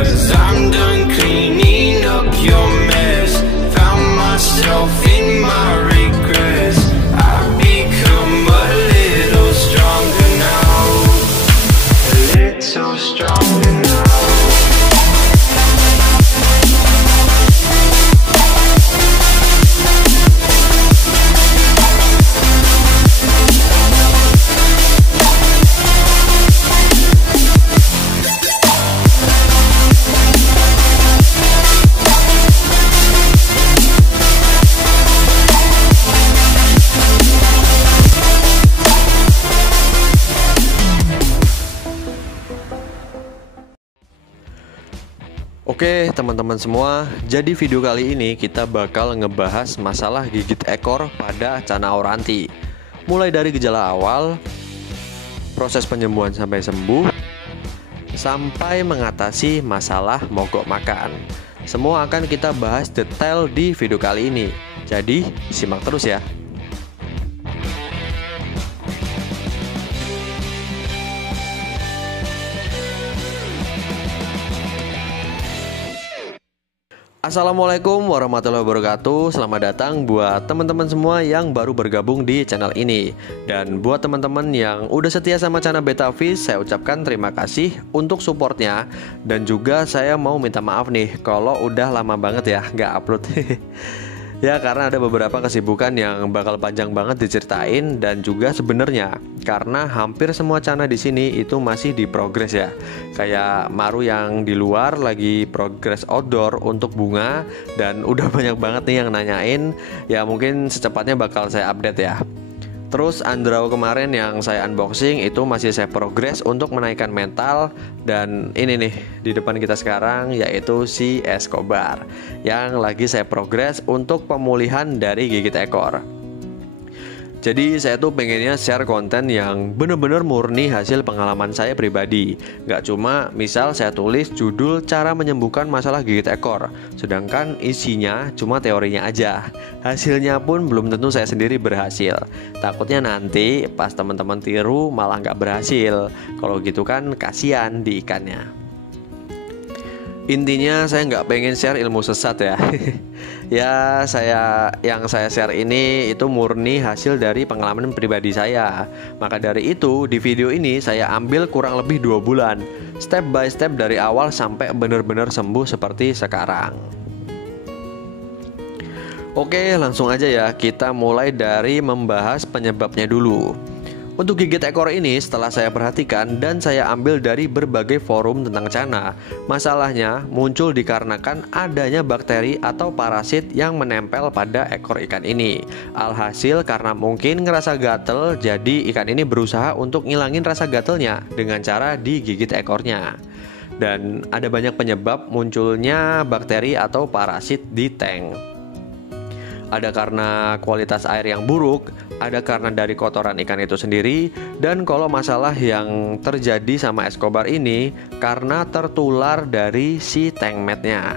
'cause I'm done cleaning up your mess. Found myself in my regrets. I've become a little stronger now. A little stronger now. Oke teman-teman semua, jadi video kali ini kita bakal ngebahas masalah gigit ekor pada Channa auranti. Mulai dari gejala awal, proses penyembuhan sampai sembuh, sampai mengatasi masalah mogok makan. Semua akan kita bahas detail di video kali ini. Jadi simak terus ya. Assalamualaikum warahmatullahi wabarakatuh. Selamat datang buat teman-teman semua yang baru bergabung di channel ini. Dan buat teman-teman yang udah setia sama channel Betaviz, saya ucapkan terima kasih untuk supportnya. Dan juga saya mau minta maaf nih kalau udah lama banget ya nggak upload. Ya karena ada beberapa kesibukan yang bakal panjang banget diceritain. Dan juga sebenarnya karena hampir semua Channa di sini itu masih di progres ya. Kayak Maru yang di luar lagi progres outdoor untuk bunga. Dan udah banyak banget nih yang nanyain. Ya mungkin secepatnya bakal saya update ya. Terus Andrao kemarin yang saya unboxing itu masih saya progres untuk menaikkan mental. Dan ini nih di depan kita sekarang yaitu si Escobar yang lagi saya progres untuk pemulihan dari gigit ekor. Jadi saya tuh pengennya share konten yang bener-bener murni hasil pengalaman saya pribadi. Gak cuma misal saya tulis judul cara menyembuhkan masalah gigit ekor, sedangkan isinya cuma teorinya aja. Hasilnya pun belum tentu saya sendiri berhasil. Takutnya nanti pas teman-teman tiru malah gak berhasil. Kalau gitu kan kasihan di ikannya. Intinya saya nggak pengen share ilmu sesat ya. Ya yang saya share ini itu murni hasil dari pengalaman pribadi saya. Maka dari itu di video ini saya ambil kurang lebih 2 bulan, step by step dari awal sampai benar-benar sembuh seperti sekarang. Oke langsung aja ya, kita mulai dari membahas penyebabnya dulu. Untuk gigit ekor ini setelah saya perhatikan dan saya ambil dari berbagai forum tentang Channa, masalahnya muncul dikarenakan adanya bakteri atau parasit yang menempel pada ekor ikan ini. Alhasil karena mungkin ngerasa gatel, jadi ikan ini berusaha untuk ngilangin rasa gatelnya dengan cara digigit ekornya. Dan ada banyak penyebab munculnya bakteri atau parasit di tank. Ada karena kualitas air yang buruk, ada karena dari kotoran ikan itu sendiri, dan kalau masalah yang terjadi sama Escobar ini karena tertular dari si tank matnya.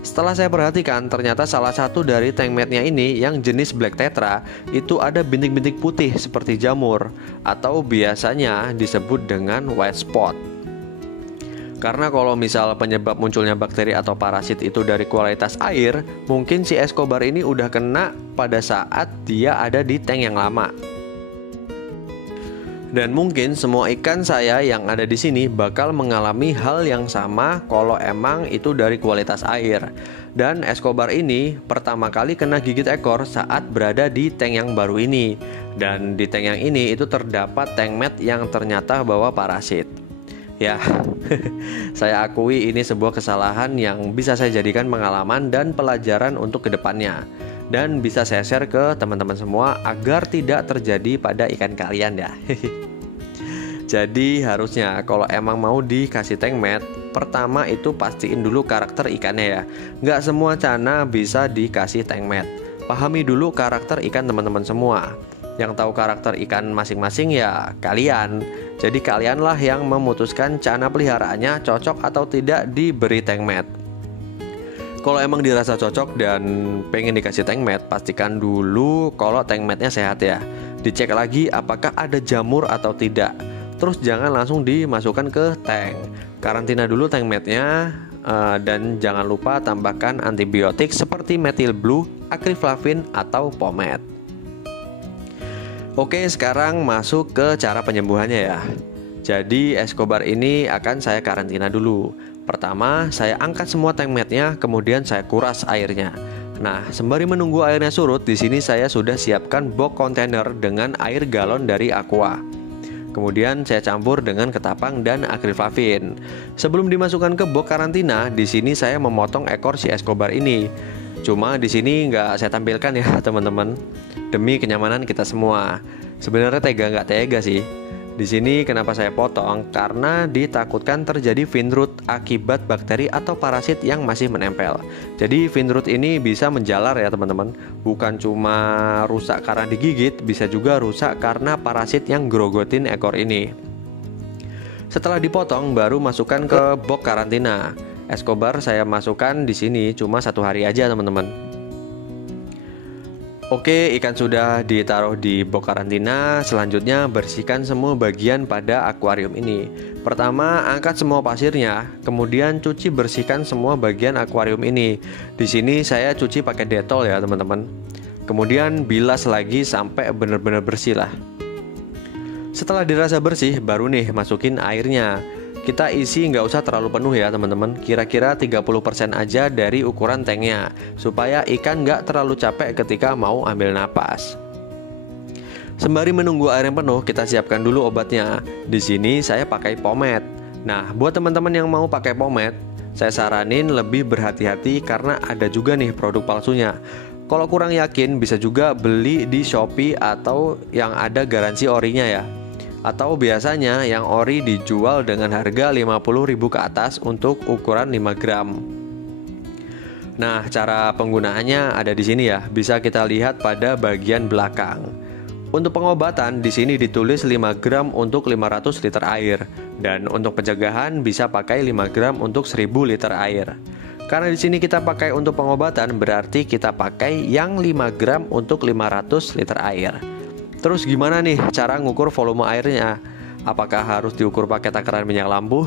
Setelah saya perhatikan, ternyata salah satu dari tank matnya ini yang jenis Black Tetra itu ada bintik-bintik putih seperti jamur, atau biasanya disebut dengan white spot. Karena kalau misal penyebab munculnya bakteri atau parasit itu dari kualitas air, mungkin si Escobar ini udah kena pada saat dia ada di tank yang lama. Dan mungkin semua ikan saya yang ada di sini bakal mengalami hal yang sama kalau emang itu dari kualitas air. Dan Escobar ini pertama kali kena gigit ekor saat berada di tank yang baru ini. Dan di tank yang ini itu terdapat tank mat yang ternyata bawa parasit. Ya, saya akui ini sebuah kesalahan yang bisa saya jadikan pengalaman dan pelajaran untuk kedepannya. Dan bisa saya share ke teman-teman semua agar tidak terjadi pada ikan kalian ya. Jadi harusnya kalau emang mau dikasih tank mat, pertama itu pastiin dulu karakter ikannya ya. Nggak semua Channa bisa dikasih tank mat. Pahami dulu karakter ikan teman-teman semua. Yang tahu karakter ikan masing-masing ya kalian. Jadi kalianlah yang memutuskan Channa peliharaannya cocok atau tidak diberi tank mat. Kalau emang dirasa cocok dan pengen dikasih tank mat, pastikan dulu kalau tank matnya sehat ya. Dicek lagi apakah ada jamur atau tidak. terus jangan langsung dimasukkan ke tank. Karantina dulu tank mednya, dan jangan lupa tambahkan antibiotik seperti methyl blue, akriflavin, atau pomade. Oke, sekarang masuk ke cara penyembuhannya ya. Jadi Escobar ini akan saya karantina dulu. Pertama, saya angkat semua tank mednya, kemudian saya kuras airnya. Nah, sembari menunggu airnya surut, di sini saya sudah siapkan box kontainer dengan air galon dari Aqua. Kemudian saya campur dengan ketapang dan akriflavin. Sebelum dimasukkan ke box karantina, di sini saya memotong ekor si Escobar ini. Cuma di sini nggak saya tampilkan ya teman-teman, demi kenyamanan kita semua. Sebenarnya tega nggak tega sih. Di sini kenapa saya potong? Karena ditakutkan terjadi vein root akibat bakteri atau parasit yang masih menempel. Jadi vein root ini bisa menjalar ya teman-teman. Bukan cuma rusak karena digigit, bisa juga rusak karena parasit yang grogotin ekor ini. Setelah dipotong, baru masukkan ke box karantina. Escobar saya masukkan di sini cuma 1 hari aja teman-teman. Oke, ikan sudah ditaruh di box karantina. Selanjutnya bersihkan semua bagian pada akuarium ini. Pertama, angkat semua pasirnya, kemudian cuci bersihkan semua bagian akuarium ini. Di sini saya cuci pakai Dettol ya teman-teman. Kemudian bilas lagi sampai benar-benar bersih lah. Setelah dirasa bersih, baru nih masukin airnya. Kita isi nggak usah terlalu penuh ya teman-teman, kira-kira 30% aja dari ukuran tanknya, supaya ikan nggak terlalu capek ketika mau ambil napas. Sembari menunggu air yang penuh, kita siapkan dulu obatnya. Di sini saya pakai pomade. Nah, buat teman-teman yang mau pakai pomade, saya saranin lebih berhati-hati karena ada juga nih produk palsunya. Kalau kurang yakin, bisa juga beli di Shopee atau yang ada garansi orinya ya. Atau biasanya yang ori dijual dengan harga 50.000 ke atas untuk ukuran 5 gram. Nah, cara penggunaannya ada di sini ya. Bisa kita lihat pada bagian belakang. Untuk pengobatan di sini ditulis 5 gram untuk 500 liter air, dan untuk pencegahan bisa pakai 5 gram untuk 1000 liter air. Karena di sini kita pakai untuk pengobatan, berarti kita pakai yang 5 gram untuk 500 liter air. Terus gimana nih cara ngukur volume airnya? Apakah harus diukur pakai takaran minyak lampu?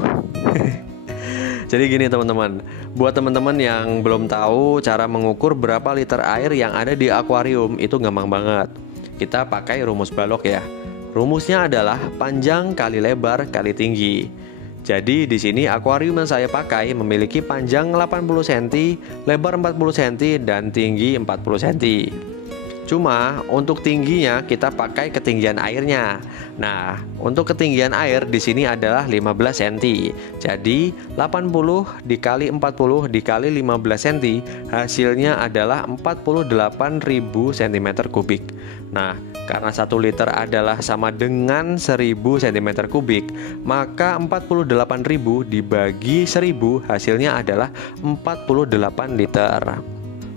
Jadi gini teman-teman, buat teman-teman yang belum tahu cara mengukur berapa liter air yang ada di akuarium, itu gampang banget. Kita pakai rumus balok ya. Rumusnya adalah panjang kali lebar kali tinggi. Jadi di sini akuarium yang saya pakai memiliki panjang 80 cm, lebar 40 cm, dan tinggi 40 cm. Cuma untuk tingginya kita pakai ketinggian airnya. Nah, untuk ketinggian air di sini adalah 15 cm. Jadi 80 dikali 40 dikali 15 cm hasilnya adalah 48.000 cm3. Nah, karena 1 liter adalah sama dengan 1000 cm3, maka 48.000 dibagi 1000 hasilnya adalah 48 liter.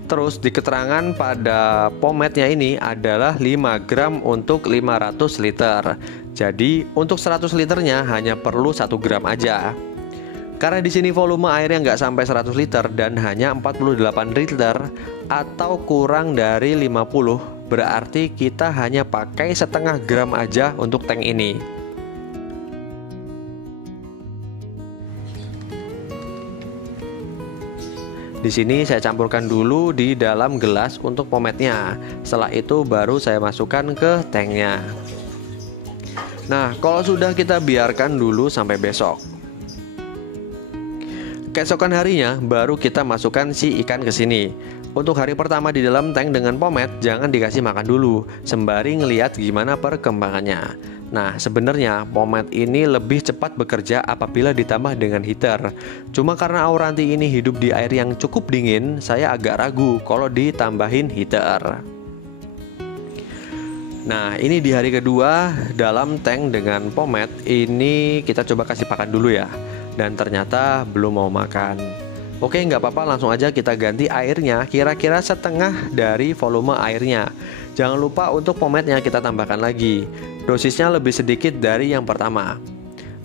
Terus di keterangan pada pomade-nya ini adalah 5 gram untuk 500 liter. Jadi untuk 100 liternya hanya perlu 1 gram aja. Karena di sini volume airnya nggak sampai 100 liter dan hanya 48 liter atau kurang dari 50, berarti kita hanya pakai setengah gram aja untuk tank ini. Di sini saya campurkan dulu di dalam gelas untuk pomade-nya. Setelah itu baru saya masukkan ke tanknya. Nah, kalau sudah kita biarkan dulu sampai besok. Keesokan harinya baru kita masukkan si ikan ke sini. Untuk hari pertama di dalam tank dengan pomade jangan dikasih makan dulu, sembari ngelihat gimana perkembangannya. Nah, sebenarnya pomade ini lebih cepat bekerja apabila ditambah dengan heater. Cuma karena Auranti ini hidup di air yang cukup dingin, saya agak ragu kalau ditambahin heater. Nah, ini di hari kedua dalam tank dengan pomade. Ini kita coba kasih pakan dulu ya. Dan ternyata belum mau makan. Oke, nggak apa-apa, langsung aja kita ganti airnya. Kira-kira setengah dari volume airnya. Jangan lupa untuk pomade-nya kita tambahkan lagi. Dosisnya lebih sedikit dari yang pertama.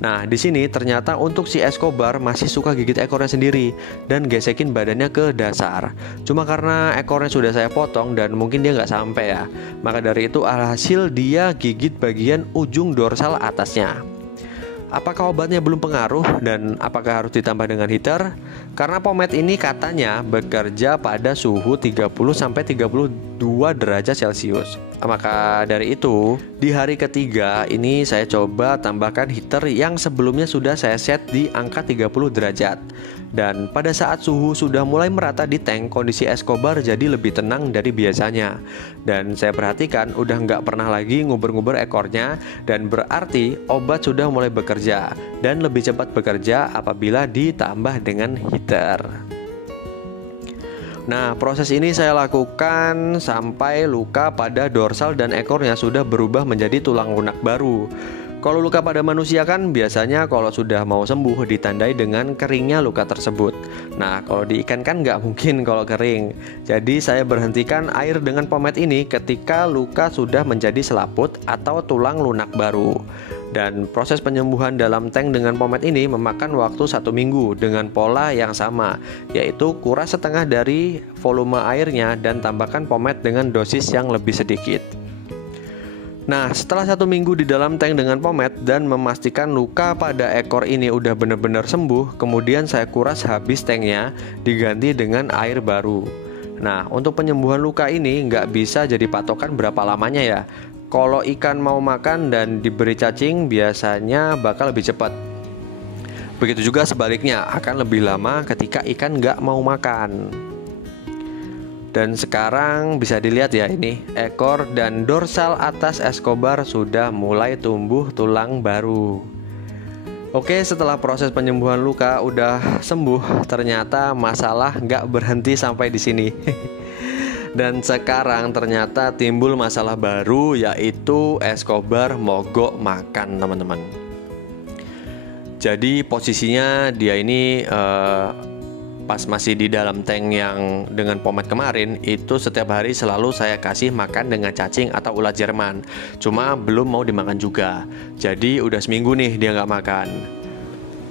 Nah, di sini ternyata untuk si Escobar masih suka gigit ekornya sendiri dan gesekin badannya ke dasar. Cuma karena ekornya sudah saya potong dan mungkin dia nggak sampai ya, maka dari itu alhasil dia gigit bagian ujung dorsal atasnya. Apakah obatnya belum pengaruh dan apakah harus ditambah dengan heater? Karena pomade ini katanya bekerja pada suhu 30-32 derajat Celcius. Maka dari itu, di hari ketiga ini saya coba tambahkan heater yang sebelumnya sudah saya set di angka 30 derajat. Dan pada saat suhu sudah mulai merata di tank, kondisi Escobar jadi lebih tenang dari biasanya. Dan saya perhatikan udah nggak pernah lagi nguber-nguber ekornya, dan berarti obat sudah mulai bekerja dan lebih cepat bekerja apabila ditambah dengan heater. Nah, proses ini saya lakukan sampai luka pada dorsal dan ekornya sudah berubah menjadi tulang lunak baru. Kalau luka pada manusia kan biasanya kalau sudah mau sembuh ditandai dengan keringnya luka tersebut. Nah, kalau di ikan kan nggak mungkin kalau kering. Jadi saya berhentikan air dengan pomade ini ketika luka sudah menjadi selaput atau tulang lunak baru. Dan proses penyembuhan dalam tank dengan pomade ini memakan waktu 1 minggu dengan pola yang sama, yaitu kuras setengah dari volume airnya dan tambahkan pomade dengan dosis yang lebih sedikit. Nah, setelah 1 minggu di dalam tank dengan pomade dan memastikan luka pada ekor ini udah benar-benar sembuh, kemudian saya kuras habis tanknya, diganti dengan air baru. Nah, untuk penyembuhan luka ini nggak bisa jadi patokan berapa lamanya ya. Kalau ikan mau makan dan diberi cacing biasanya bakal lebih cepat. Begitu juga sebaliknya, akan lebih lama ketika ikan nggak mau makan. Dan sekarang bisa dilihat ya, ini ekor dan dorsal atas Escobar sudah mulai tumbuh tulang baru. Oke, setelah proses penyembuhan luka udah sembuh, ternyata masalah nggak berhenti sampai di sini. Dan sekarang ternyata timbul masalah baru, yaitu Escobar mogok makan, teman-teman. Jadi posisinya dia ini pas masih di dalam tank yang dengan pomade kemarin, itu setiap hari selalu saya kasih makan dengan cacing atau ulat Jerman. Cuma belum mau dimakan juga. Jadi udah seminggu nih dia nggak makan.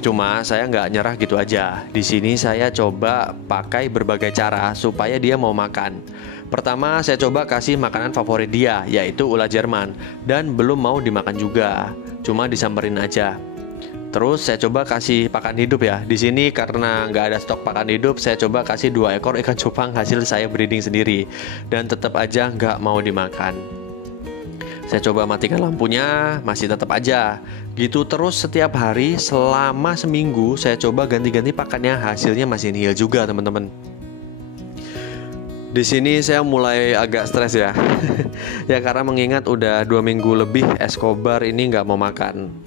Cuma saya nggak nyerah gitu aja. Di sini saya coba pakai berbagai cara supaya dia mau makan. Pertama, saya coba kasih makanan favorit dia, yaitu ulat Jerman, dan belum mau dimakan juga. Cuma disamperin aja. Terus saya coba kasih pakan hidup ya. Di sini karena nggak ada stok pakan hidup, saya coba kasih 2 ekor ikan cupang hasil saya breeding sendiri, dan tetap aja nggak mau dimakan. Saya coba matikan lampunya, masih tetap aja. Gitu terus setiap hari selama seminggu. Saya coba ganti-ganti pakannya, hasilnya masih nihil juga, teman-teman. Di sini saya mulai agak stres ya. Ya karena mengingat udah 2 minggu lebih Escobar ini nggak mau makan.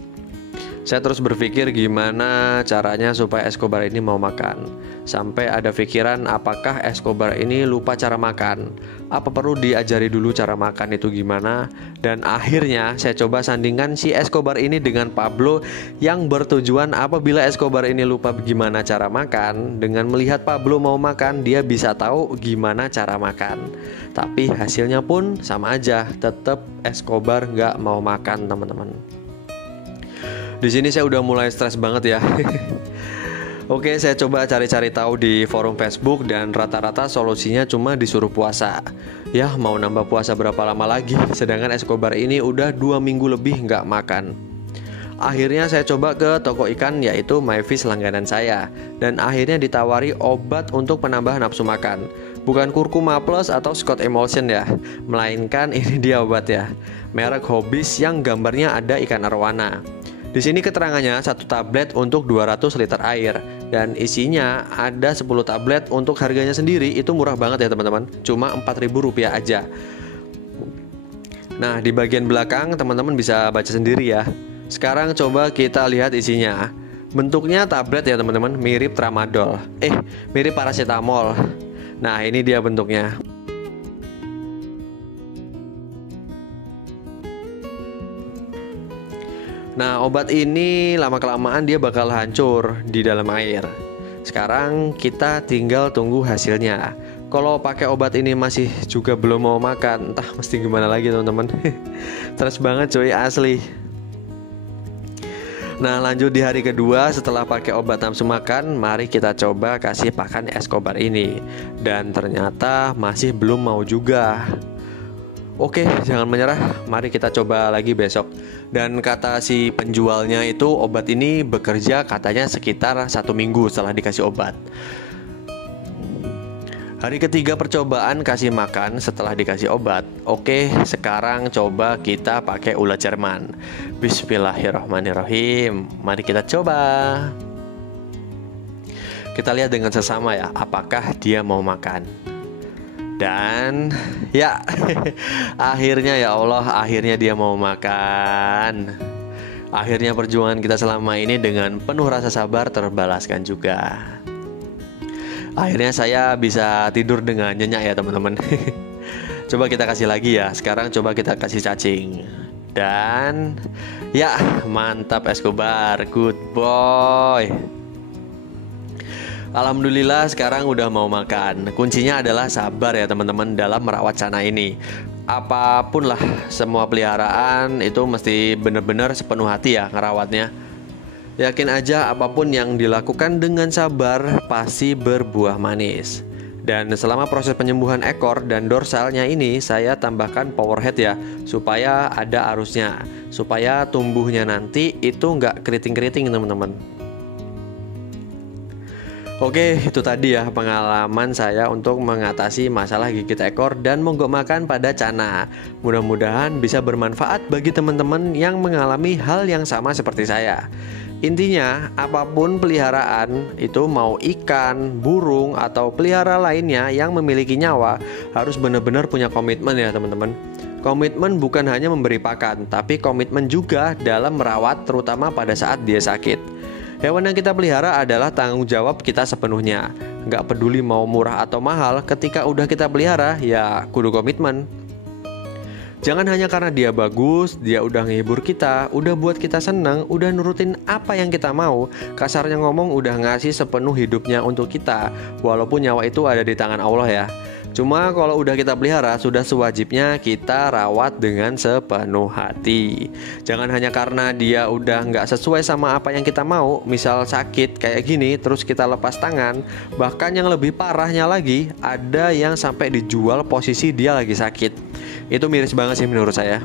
Saya terus berpikir gimana caranya supaya Escobar ini mau makan. Sampai ada pikiran apakah Escobar ini lupa cara makan, apa perlu diajari dulu cara makan itu gimana. Dan akhirnya saya coba sandingkan si Escobar ini dengan Pablo, yang bertujuan apabila Escobar ini lupa gimana cara makan, dengan melihat Pablo mau makan, dia bisa tahu gimana cara makan. Tapi hasilnya pun sama aja, tetap Escobar nggak mau makan, teman-teman. Di sini saya udah mulai stres banget ya. Oke, saya coba cari-cari tahu di forum Facebook dan rata-rata solusinya cuma disuruh puasa. Ya, mau nambah puasa berapa lama lagi? Sedangkan Escobar ini udah 2 minggu lebih nggak makan. Akhirnya saya coba ke toko ikan, yaitu MyFish langganan saya, dan akhirnya ditawari obat untuk penambah nafsu makan. Bukan Curcuma Plus atau Scott Emulsion ya, melainkan ini dia obat ya, merek Hobbies yang gambarnya ada ikan arwana. Di sini keterangannya 1 tablet untuk 200 liter air, dan isinya ada 10 tablet. Untuk harganya sendiri itu murah banget ya teman-teman, cuma Rp4.000 aja. Nah, di bagian belakang teman-teman bisa baca sendiri ya. Sekarang coba kita lihat isinya. Bentuknya tablet ya teman-teman, mirip tramadol. Mirip paracetamol. Nah, ini dia bentuknya. Nah, obat ini lama-kelamaan dia bakal hancur di dalam air. Sekarang kita tinggal tunggu hasilnya. Kalau pakai obat ini masih juga belum mau makan, entah mesti gimana lagi teman-teman. Stres banget cuy, asli. Nah, lanjut di hari kedua setelah pakai obat nafsu makan, mari kita coba kasih pakan Escobar ini. Dan ternyata masih belum mau juga. Oke, jangan menyerah, mari kita coba lagi besok. Dan kata si penjualnya itu obat ini bekerja katanya sekitar 1 minggu setelah dikasih obat. Hari ketiga percobaan kasih makan setelah dikasih obat. Oke, sekarang coba kita pakai ulat Jerman. Bismillahirrahmanirrahim. Mari kita coba. Kita lihat dengan sesama ya, apakah dia mau makan. Dan ya, akhirnya ya Allah, akhirnya dia mau makan. Akhirnya perjuangan kita selama ini dengan penuh rasa sabar terbalaskan juga. Akhirnya saya bisa tidur dengan nyenyak ya teman-teman. Coba kita kasih lagi ya. Sekarang coba kita kasih cacing. Dan ya, mantap Escobar, good boy. Alhamdulillah sekarang udah mau makan. Kuncinya adalah sabar ya teman-teman dalam merawat Cana ini. Apapun lah, semua peliharaan itu mesti benar-benar sepenuh hati ya ngerawatnya. Yakin aja apapun yang dilakukan dengan sabar pasti berbuah manis. Dan selama proses penyembuhan ekor dan dorsalnya ini, saya tambahkan powerhead ya, supaya ada arusnya, supaya tumbuhnya nanti itu nggak keriting-keriting teman-teman. Oke, itu tadi ya pengalaman saya untuk mengatasi masalah gigit ekor dan mogok makan pada Cana. Mudah-mudahan bisa bermanfaat bagi teman-teman yang mengalami hal yang sama seperti saya. Intinya, apapun peliharaan, itu mau ikan, burung, atau pelihara lainnya yang memiliki nyawa, harus benar-benar punya komitmen ya teman-teman. Komitmen bukan hanya memberi pakan, tapi komitmen juga dalam merawat, terutama pada saat dia sakit. Hewan yang kita pelihara adalah tanggung jawab kita sepenuhnya. Nggak peduli mau murah atau mahal, ketika udah kita pelihara, ya kudu komitmen. Jangan hanya karena dia bagus, dia udah ngehibur kita, udah buat kita senang, udah nurutin apa yang kita mau. Kasarnya ngomong udah ngasih sepenuh hidupnya untuk kita, walaupun nyawa itu ada di tangan Allah ya. Cuma kalau udah kita pelihara, sudah sewajibnya kita rawat dengan sepenuh hati. Jangan hanya karena dia udah nggak sesuai sama apa yang kita mau, misal sakit kayak gini, terus kita lepas tangan. Bahkan yang lebih parahnya lagi, ada yang sampai dijual posisi dia lagi sakit. Itu miris banget sih menurut saya.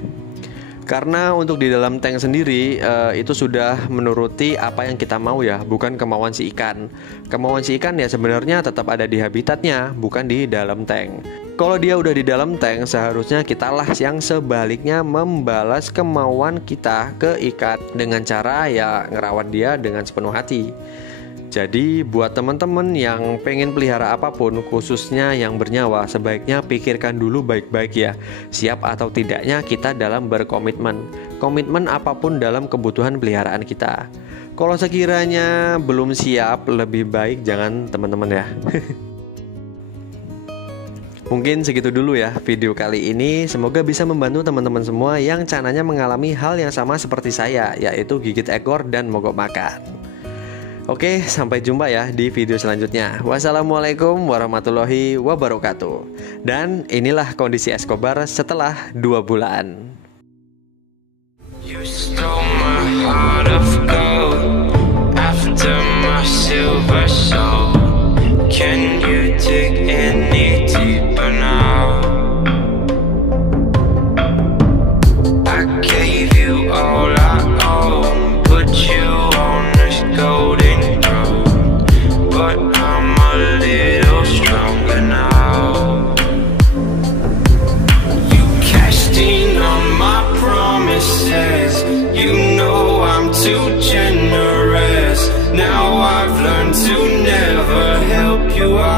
Karena untuk di dalam tank sendiri itu sudah menuruti apa yang kita mau ya, bukan kemauan si ikan. Kemauan si ikan ya sebenarnya tetap ada di habitatnya, bukan di dalam tank. Kalau dia udah di dalam tank, seharusnya kitalah yang sebaliknya membalas kemauan kita ke ikan dengan cara ya ngerawat dia dengan sepenuh hati. Jadi buat teman-teman yang pengen pelihara apapun, khususnya yang bernyawa, sebaiknya pikirkan dulu baik-baik ya, siap atau tidaknya kita dalam berkomitmen. Komitmen apapun dalam kebutuhan peliharaan kita. Kalau sekiranya belum siap, lebih baik jangan teman-teman ya. Mungkin segitu dulu ya video kali ini. Semoga bisa membantu teman-teman semua yang cananya mengalami hal yang sama seperti saya, yaitu gigit ekor dan mogok makan. Oke, sampai jumpa ya di video selanjutnya. Wassalamualaikum warahmatullahi wabarakatuh. Dan inilah kondisi Escobar setelah 2 bulan. You stole my heart of gold after my silver soul. Can you dig any deeper now? I gave you all I own, put you on this golden throne, but I'm a little stronger now. You cashed in on my promises, you know I'm too generous. Now I've learned to never help you out.